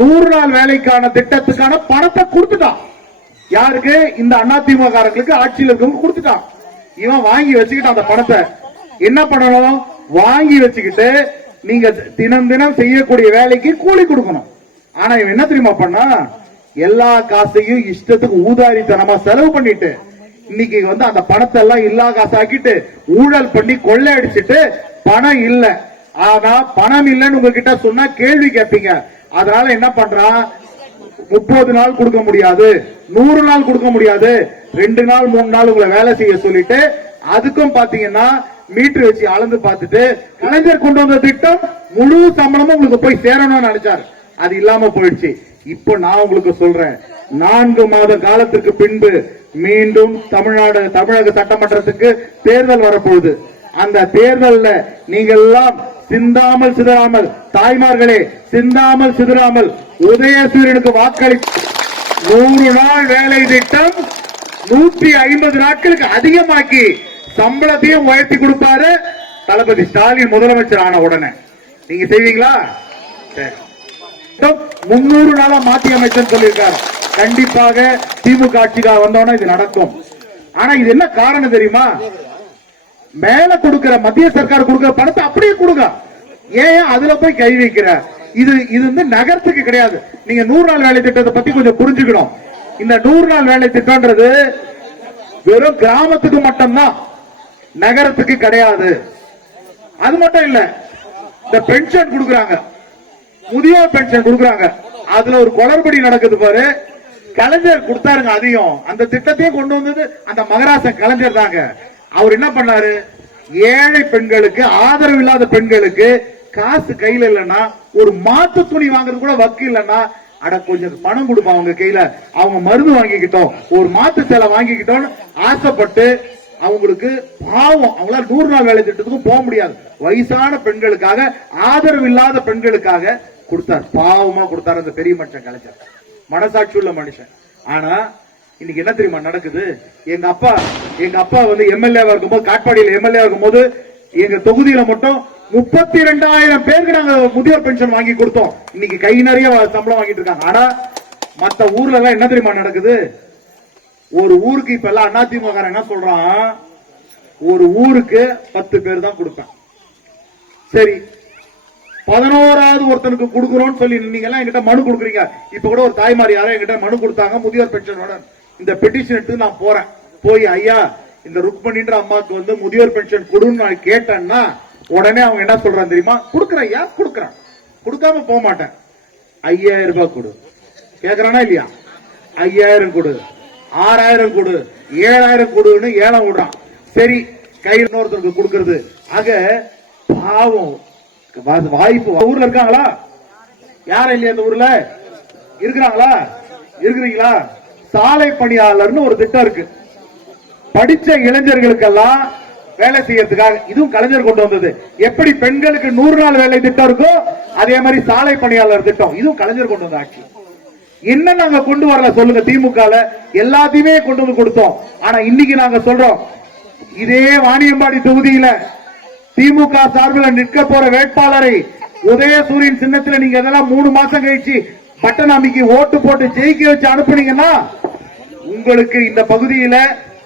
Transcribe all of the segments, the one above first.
100 நாள் வேலைக்கான திட்டத்துக்கான பணத்தை கொடுத்துட்டான். யாருக்கு? இந்த அதிமுக காரங்களுக்கு, ஆட்சியில் இருக்கவங்க கொடுத்துட்டான். இவன் வாங்கி வச்சுக்கிட்டான். அந்த பணத்தை என்ன பண்ணணும்? வாங்கி வச்சுக்கிட்டு நீங்க தினம் தினம் செய்யக்கூடிய வேலைக்கு கூலி கொடுக்கணும். ஆனா இவன் என்ன தெரியுமா பண்ணா? எல்லா காசையும் இஷ்டத்துக்கு ஊதாரித்தனமா செலவு பண்ணிட்டு இன்னைக்கு அந்த பணத்தை எல்லாம் இல்லா காசாக்கிட்டு ஊழல் பண்ணி கொள்ளை அடிச்சுட்டு பணம் இல்ல. ஆனா பணம் இல்லைன்னு உங்ககிட்ட சொன்னா கேள்வி கேட்பீங்க. அதனால என்ன பண்றான்? 30 நாள் கொடுக்க முடியாது, 100 நாள் கொடுக்க முடியாது, 2 நாள் 3 நாள் உங்களை வேலை செய்ய சொல்லிட்டு அதுக்கும் பாத்தீங்கன்னா மீட்டர் வச்சு அளந்து பார்த்துட்டு கலைஞர் கொண்டு வந்த திட்டம் முழு சம்பளமும் உங்களுக்கு போய் சேரணும்னு நினைச்சாரு. அது இல்லாம போயிடுச்சு. இப்போ நான் உங்களுக்கு சொல்றேன், 4 மாத காலத்துக்கு பின்பு மீண்டும் தமிழக சட்டமன்றத்துக்கு தேர்தல் வரப்போகுது. அந்த தேர்தல்ல நீங்கள் எல்லாம் சிந்தாமல் சிதறாமல், தாய்மார்களே சிந்தாமல் சிதறாமல் உதயசூரியனுக்கு வாக்களி. 100 நாள் வேலை திட்டம் 150 நாட்களுக்கு அதிகமாக்கி சம்பளத்தையும் உயர்த்தி கொடுப்பாரு தளபதி ஸ்டாலின் முதலமைச்சர் ஆன உடனே. நீங்க செய்வீங்களா? 300 நாளா மாற்றி அமைச்சர் சொல்லியிருக்காரு. கண்டிப்பாக திமுக ஆட்சிக்காக வந்தோன்னா இது நடக்கும். ஆனா இது என்ன காரணம் தெரியுமா? மேல கொடுக்கிற மத்திய சர்க்கார் கொடுக்கிற பணத்தை அப்படியே கொடுங்க. ஏன் அதுல போய் கை வைக்கிற? இது நகரத்துக்கு கிடையாது. நீங்க 100 நாள் வேலை திட்டத்தை பத்தி கொஞ்சம் புரிஞ்சுக்கணும். இந்த 100 நாள் வேலை திட்டம்ன்றது வெறும் கிராமத்துக்கு மட்டும்தான், நகரத்துக்கு கிடையாது. அது மட்டும் இல்ல, இந்த பென்ஷன் கொடுக்கறாங்க, முதியோர் பென்ஷன் கொடுக்கறாங்க. அதுல ஒரு குளறுபடி நடக்குது பாரு. கலைஞர் கொடுத்தாருங்க அதிகம். அந்த திட்டத்தையும் கொண்டு வந்தது அந்த மகராசன் கலைஞர் தாங்க. அவர் என்ன பண்ணாரு? ஏழை பெண்களுக்கு, ஆதரவு இல்லாத பெண்களுக்கு காசு கையில இல்லைன்னா, ஒரு மாத்து துணி வாங்குறது கூட வக்கு இல்லைன்னா, அட கொஞ்சம் பணம் கொடுப்பா அவங்க கையில, அவங்க மருந்து வாங்கிக்கிட்டோம், ஒரு மாத்து சேலை வாங்கிக்கிட்டோம் ஆசைப்பட்டு அவங்களுக்கு பாவம், அவங்களால 100 நாள் வேலை திட்டத்துக்கும் போக முடியாது. வயசான பெண்களுக்காக, ஆதரவு இல்லாத பெண்களுக்காக கொடுத்தார். பாவமா கொடுத்தார் அந்த பெரிய மனுஷன் கலைஞர், மனசாட்சி உள்ள மனுஷன். ஆனா இன்னைக்கு என்ன தெரியுமா நடக்குது? எங்க அப்பா எம்எல்ஏவா இருக்கும்போது, காட்பாடியில் எம்எல்ஏ இருக்கும்போது, எங்க தொகுதியில மட்டும் 32,000 பேருக்கு நாங்க முதியோர் பென்ஷன் வாங்கி கொடுத்தோம். இன்னைக்கு கை நிறைய சம்பளம் வாங்கிட்டு இருக்காங்க. ஆனா மத்த ஊர்ல எல்லாம் என்ன தெரியுமா நடக்குது? ஒரு ஊருக்கு இப்ப எல்லாம் அதிமுக என்ன சொல்றான்? ஒரு ஊருக்கு 10 பேர் தான் கொடுப்பேன். சரி, 11வது ஒருத்தனுக்கு கொடுக்கிறோம்னு சொல்லி நீங்க எல்லாம் என்கிட்ட மனு கொடுக்குறீங்க. இப்ப கூட ஒரு தாய்மாரி யாரும் என்கிட்ட மனு கொடுத்தாங்க, முதியோர் பென்ஷனோட இந்த பெட்டிஷன் எடுத்து நான் போறேன். போய் ஐயா இந்த ருக்மணின்ற அம்மாவுக்கு முதியோர் பென்ஷன் கொடுன்னு நான் கேட்டேன்னா உடனே அவங்க என்ன சொல்றாங்க தெரியுமா? கொடுக்குறேன் ஐயா, கொடுக்குறேன், கொடுக்காம போக மாட்டேன். 5000 ரூபாய் கொடு கேக்குறானா இல்லையா? 5000 கொடு, 6000 கொடு, 7000 கொடுன்னு ஏலம் விடுறான். சரி, கையில் இன்னொருத்தருக்கு கொடுக்கறது. ஆக பாவம், வாய்ப்பு ஊர்ல இருக்காங்களா? யாரும் இல்லையா? இந்த ஊர்ல இருக்கிறாங்களா? இருக்கிறீங்களா? சாலை பணியாளர்னு ஒரு திட்டம் இருக்கு. படிச்ச இளைஞர்களுக்கெல்லாம் வேலை செய்யறதுக்காக. இதுவும் கலைஞர் கொண்டு வந்தது. எப்படி பெண்களுக்கு 100 நாள் வேலை திட்டம் இருக்கோ அதே மாதிரி சாலை பணியாளர் திட்டம் இதுவும் கலைஞர் கொண்டு வந்த ஆட்சி. என்ன நாங்க கொண்டு வரல சொல்லுங்க? திமுக எல்லாத்தையுமே கொண்டு வந்து கொடுத்தோம். ஆனா இன்னைக்கு நாங்க சொல்றோம், இதே வாணியம்பாடி தொகுதியில திமுக சார்பில் நிற்க போற வேட்பாளரை உதயசூரியன் சின்னத்தில் நீங்க அதெல்லாம் 3 மாசம் கழிச்சு பட்டநாமிக்கு ஓட்டு போட்டு ஜெயிக்க வச்சு அனுப்புனீங்கன்னா உங்களுக்கு இந்த பகுதியில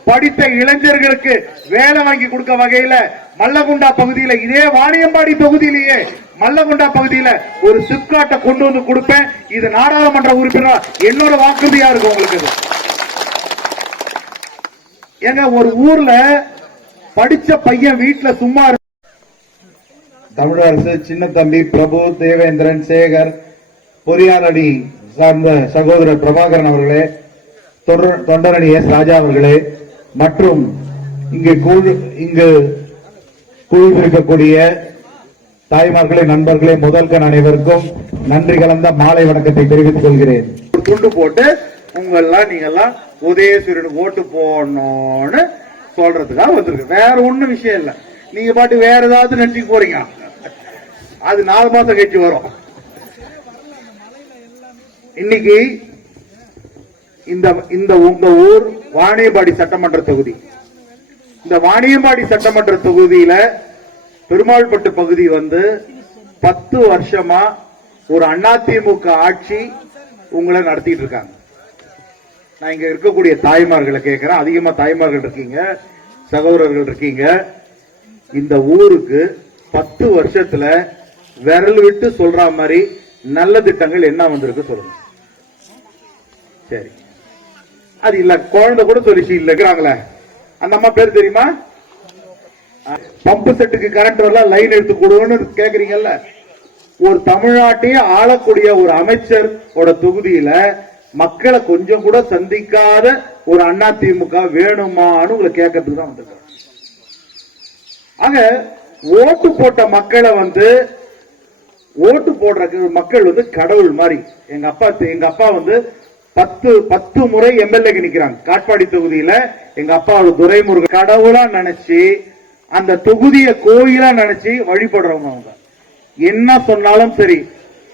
படித்த இளைஞர்களுக்கு வேலை வாங்கி கொடுக்க வகையில மல்லகுண்டா பகுதியில, இதே வாணியம்பாடி தொகுதியிலேயே மல்லகுண்டா பகுதியில ஒரு சிப்காட்டை கொண்டு வந்து கொடுப்பேன். இது நாடாளுமன்ற உறுப்பினர் என்னோட வாக்குறுதியா இருக்கு உங்களுக்கு. எங்க ஒரு ஊர்ல படிச்ச பையன் வீட்டுல சும்மா தமிழரசு, சின்னத்தம்பி, பிரபு, தேவேந்திரன், சேகர், பொறியாளடி சார்ந்த சகோதரர் பிரபாகரன் அவர்களே, தொண்டரணி எஸ் ராஜா அவர்களே, மற்றும் இங்கு குழுவிருக்கக்கூடிய தாய்மார்களே, நண்பர்களே, முதல்கண் அனைவருக்கும் நன்றி கலந்த மாலை வணக்கத்தை தெரிவித்துக் கொள்கிறேன். துண்டு போட்டு உங்களெல்லாம் நீங்க எல்லாம் உதயசூரியனுக்கு ஓட்டு போடணும்னு சொல்றதுக்காக வந்திருக்கு. வேற ஒண்ணும் விஷயம் இல்ல. நீங்க பாட்டு வேற ஏதாவது நினைச்சு போறீங்க, அது 4 மாசம் கழிச்சு வரும். இன்னைக்கு இந்த உங்க ஊர் வாணியம்பாடி சட்டமன்ற தொகுதி. இந்த வாணியம்பாடி சட்டமன்ற தொகுதியில பெருமாள்பட்டு பகுதி 10 வருஷமா ஒரு அதிமுக ஆட்சி உங்களை நடத்திட்டு இருக்காங்க. நான் இங்க இருக்கக்கூடிய தாய்மார்களை கேட்கிறேன், அதிகமா தாய்மார்கள் இருக்கீங்க, சகோதரர்கள் இருக்கீங்க. இந்த ஊருக்கு 10 வருஷத்துல விரல் விட்டு சொல்ற மாதிரி நல்ல திட்டங்கள் என்ன வந்திருக்கு சொல்லுங்க. சரி, அது இல்ல, குழந்தை கூட சொல்லி இருக்கிறாங்களே, அந்த அம்மா பேர் தெரியுமா? பம்பு செட்டுக்கு கரண்ட் வரல, லைன் எடுத்து கொடுன்னு கேக்குறீங்கல்ல. ஒரு தமிழ்நாட்டையே ஆளக்கூடிய ஒரு அமைச்சர் தொகுதியில மக்களை கொஞ்சம் கூட சந்திக்காத ஒரு அதிமுக வேணுமான்னு உங்களை கேட்கறதுக்கு தான் வந்திருக்காங்க. ஆக ஓட்டு போட்ட மக்களை ஓட்டு போடுற மக்கள் கடவுள் மாதிரி. எங்க அப்பா 10 முறை எம்எல்ஏ நிக்கிறாங்க காட்பாடி தொகுதியில. எங்க அப்பா துரைமுருகன் கடவுளா நினைச்சு, அந்த தொகுதியை கோயிலா நினைச்சு வழிபடுறவங்க. அவங்க என்ன சொன்னாலும் சரி,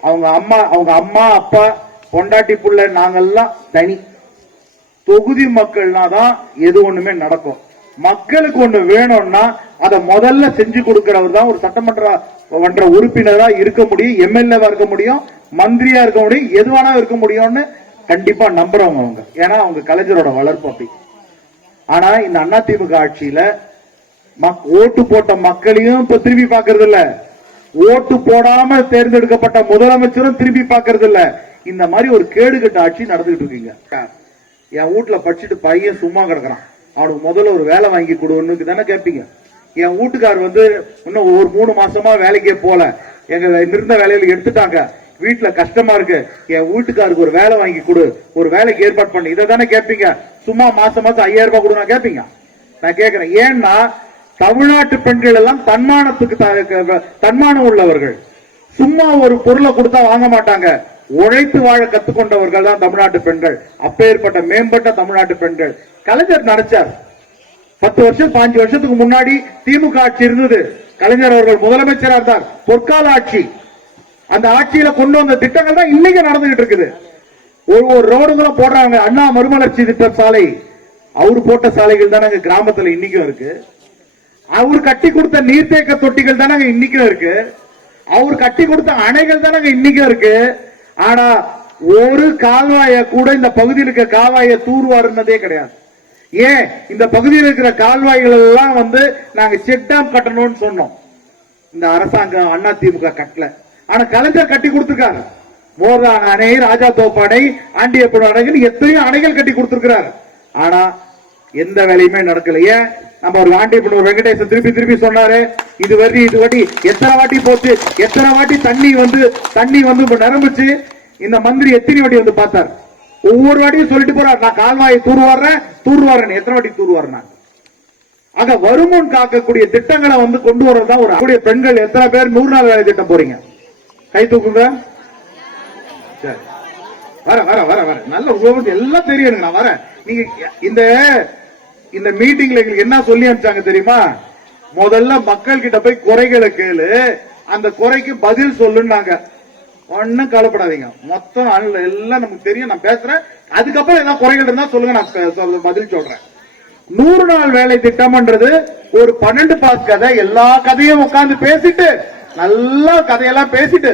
அவங்க அம்மா அப்பா பொண்டாட்டி புள்ள நாங்கெல்லாம் தனி. தொகுதி மக்கள்னா தான் எது ஒண்ணுமே நடக்கும். மக்களுக்கு ஒண்ணு வேணும்னா அதை முதல்ல செஞ்சு கொடுக்கிறவர் தான் ஒரு சட்டமன்ற உறுப்பினரா இருக்க முடியும், எம்எல்ஏவா இருக்க முடியும், மந்திரியா இருக்க முடியும், எதுவானா இருக்க முடியும்னு கண்டிப்பா நம்புறவங்க அவங்க. ஏன்னா அவங்க கலைஞரோட வளர்ப்பு அப்படி. ஆனா இந்த அதிமுக ஆட்சியில ஓட்டு போட்ட மக்களையும் இப்ப திரும்பி பாக்குறது இல்ல, ஓட்டு போடாம தேர்ந்தெடுக்கப்பட்ட முதலமைச்சரும் திரும்பி பாக்குறது இல்ல. இந்த மாதிரி ஒரு கேடுகட்ட ஆட்சி நடந்துகிட்டு இருக்கீங்க. என் வீட்டுல படிச்சுட்டு பையன் சும்மா கிடக்குறான், அவனுக்கு முதல்ல ஒரு வேலை வாங்கி கொடுன்னு தானே கேட்பீங்க. என் வீட்டுக்கார் இன்னும் ஒரு 3 மாசமா வேலைக்கே போல, எங்க இருந்த வேலையில எடுத்துட்டாங்க, வீட்டுல கஷ்டமா இருக்கு, என் வீட்டுக்காருக்கு ஒரு வேலை வாங்கி கொடு, ஒரு வேலைக்கு ஏற்பாடு பண்ணி, இதை தானே கேட்பீங்க. சும்மா மாசம் 5000 ரூபாய் கொடுங்க கேட்பீங்க. நான் கேட்கிறேன், ஏன்னா தமிழ்நாட்டு பெண்கள் எல்லாம் தன்மானம் உள்ளவர்கள். சும்மா ஒரு பொருளை கொடுத்தா வாங்க மாட்டாங்க, உழைத்து வாழ கத்துக்கொண்டவர்கள் தான் தமிழ்நாட்டு பெண்கள். அப்பேற்பட்ட மேம்பட்ட தமிழ்நாட்டு பெண்கள் கலைஞர் நினைச்சார். 10 வருஷம் 5 வருஷத்துக்கு முன்னாடி திமுக ஆட்சி இருந்தது, கலைஞர் அவர்கள் முதலமைச்சராக இருந்தார், பொற்கால ஆட்சி. அந்த ஆட்சியில கொண்டு வந்த திட்டங்கள் தான் இன்னைக்கு நடந்துகிட்டு இருக்குது. ஒரு ரோடுகளும் போடுறாங்க. அண்ணா மறுமலர்ச்சி திட்ட சாலை, அவரு போட்ட சாலைகள் தானே கிராமத்துல இன்னைக்கும் இருக்கு. அவர் கட்டி கொடுத்த நீர்த்தேக்க தொட்டிகள் தானே இன்னைக்கும் இருக்கு. அவர் கட்டி கொடுத்த அணைகள் தானே இன்னைக்கும் இருக்கு. ஆனா ஒரு கால்வாய கூட இந்த பகுதியில் இருக்கிற கால்வாயை தூர்வாருன்னதே கிடையாது. ஏன் இந்த பகுதியில் இருக்கிற கால்வாய்கள் எல்லாம் நாங்க செக் டேம் கட்டணும்னு சொன்னோம், இந்த அரசாங்கம் அதிமுக கட்டல. ஆனா கலைஞர் கட்டி கொடுத்திருக்காரு. மோர்தான் அணை, ராஜா தோப்பு அணை, ஆண்டியப்படும் அணைகள், எத்தனையோ அணைகள் கட்டி கொடுத்திருக்கிறார். ஆனா எந்த வேலையுமே நடக்கல. ஏன்? நம்ம ஒரு ஆண்டியப்படும் வெங்கடேசன் திருப்பி சொன்னாரு, இது வாட்டி எத்தனை வாட்டி போச்சு, எத்தனை வாட்டி தண்ணி நிரம்பிச்சு, இந்த மந்திரி எத்தனை வாட்டி பார்த்தார். ஒவ்வொரு வாட்டியும் சொல்லிட்டு போறார், நான் கால்வாயை தூர்வாரேன். எத்தனை வாட்டி தூர்வாரேன்? ஆக வருமுன் காக்கக்கூடிய திட்டங்களை கொண்டு வரதான் ஒரு பெண்கள் எத்தனை பேர் 100 நாள் வேலை திட்டம் போறீங்க? கை தூக்குங்க. வர வர வர வர நல்ல உங்களுக்கு எல்லாம் தெரியும். நான் வரேன். நீங்க இந்த மீட்டிங்ல என்ன சொல்லி அனுப்பிச்சாங்க தெரியுமா? முதல்ல மக்கள் கிட்ட போய் குறைகளை கேளு, அந்த குறைக்கு பதில் சொல்லுன்னாங்க. ஒன்னும் கவலைப்படாதீங்க, மொத்தம் எல்லாம் நமக்கு தெரியும். நான் பேசுறேன், அதுக்கப்புறம் ஏதாவது குறைகள் இருந்தா சொல்லுங்க, நான் பதில் சொல்றேன். 100 நாள் வேலை திட்டம்ன்றது ஒரு 12 பாஸ் கதை. எல்லா கதையும் உட்கார்ந்து பேசிட்டு, நல்லா கதையெல்லாம் பேசிட்டு,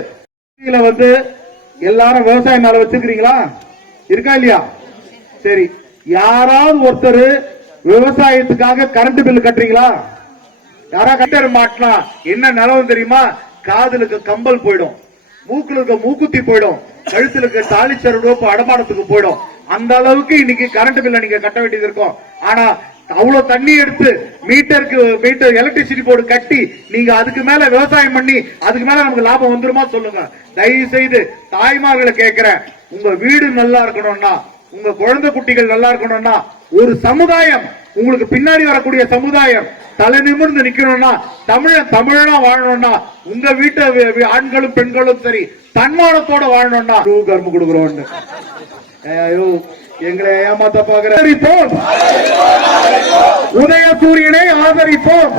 எல்லாரும் விவசாய நிலம் வச்சிருக்கீங்களா? இருக்கா இல்லையா? சரி, யாராவது ஒருத்தர் விவசாயத்துக்காக கரண்ட் பில் கட்டுறீங்களா? யாரா கட்ட மாட்டா என்ன நிலவும் தெரியுமா? காதலுக்கு கம்பல் போயிடும், மூக்குல மூக்குத்தி போயிடும், கழுத்துல தாலி சருடோப்பு அடமானத்துக்கு போயிடும். அந்த அளவுக்கு இன்னைக்கு கரண்ட் பில்ல நீங்க கட்ட வேண்டியது இருக்கும். ஆனா அவ்வளவு தண்ணி எடுத்து மீட்டர் எலக்ட்ரிசிட்டி போர்டு கட்டி நீங்க அதுக்கு மேல விவசாயம் பண்ணி அதுக்கு மேல நமக்கு லாபம் வந்துருமா சொல்லுங்க? தயவு செய்து தாய்மார்களை கேட்கிறேன், உங்க வீடு நல்லா இருக்கணும்னா, உங்க குழந்தை குட்டிகள் நல்லா இருக்கணும்னா, ஒரு சமுதாயம் உங்களுக்கு பின்னாடி வரக்கூடிய சமுதாயம் தலை நிமிர்ந்து நிக்கணும்னா, தமிழனா வாழணும்னா, உங்க வீட்டு ஆண்களும் பெண்களும் சரி தன்மானத்தோட வாழணும்னா கர்ம கொடுக்கிறோம். எங்களை ஏமாத்த பார்க்கிறோம். உதயசூரியனை ஆதரிப்போம்,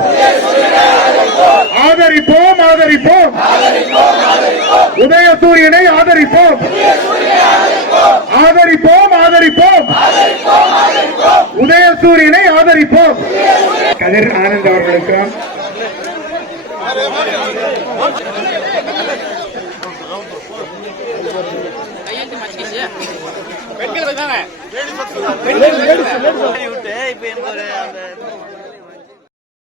ஆதரிப்போம், ஆதரிப்போம். உதயசூரியனை ஆதரிப்போம், ஆதரிப்போம், ஆதரிப்போம். உதயசூரியனை ஆதரிப்போம். கதிர் ஆனந்த் அவர்களுக்கு பெண்கள் தானே விட்டு இப்ப எனக்கு ஒரு அந்த